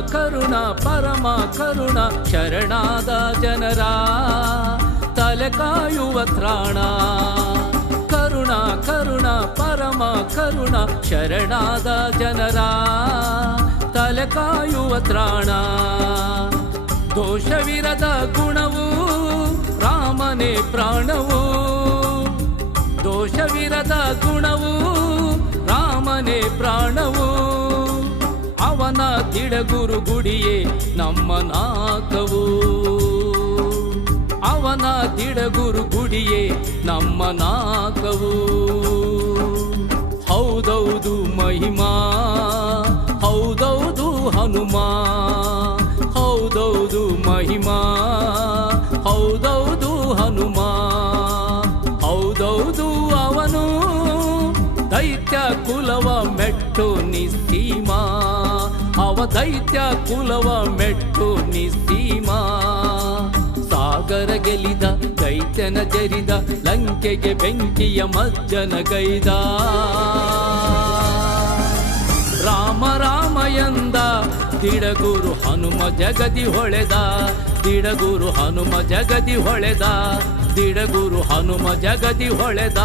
ಕರುಣ ಪರಮ ಕರುಣ ಶರಣಾದ ಜನರ ತಲೆ ಕಾಯುವ ತ್ರಾಣ. ಕರುಣ ಕರುಣ ಪರಮ ಕರುಣ ಶರಣಾದ ಜನರ ತಲೆ ಕಾಯುವ ತ್ರಾಣ. ದೋಷವಿರದ ಗುಣವು ರಾಮನೇ ಪ್ರಾಣವು. ದೋಷವಿರದ ಗುಣವು ರಾಮನೇ ಪ್ರಾಣವು. ಅವನ ತಿಡಗುರು ಗುಡಿಯೇ ನಮ್ಮ ನಾಕವು. ಅವನ ತಿಡಗುರು ಗುಡಿಯೇ ನಮ್ಮ ನಾಕವು. ಹೌದೌದು ಮಹಿಮಾ, ಹೌದೌದು ಹನುಮ. ಹೌದೌದು ಮಹಿಮಾ, ಹೌದೌದು ಹನುಮ. ಹೌದೌದು ಅವನು ದೈತ್ಯ ಕುಲವ ಮೆಟ್ಟು ನಿಸ್ಸೀಮ. ಅವ ದೈತ್ಯ ಕುಲವ ಮೆಟ್ಟು ನಿಸ್ಸೀಮ. ಸಾಗರ ಗೆಲಿದ ದೈತ್ಯನ ಜರಿದ ಲಂಕೆಗೆ ಬೆಂಕಿಯ ಮಜ್ಜನ ಗೈದ. ರಾಮ ರಾಮ ಎಂದ ತಿಡಗುರು ಹನುಮ ಜಗದಿ ಹೊಳೆದ. ತಿಡಗುರು ಹನುಮ ಜಗದಿ ಹೊಳೆದ. ತಿಡಗುರು ಹನುಮ ಜಗದಿ ಹೊಳೆದ.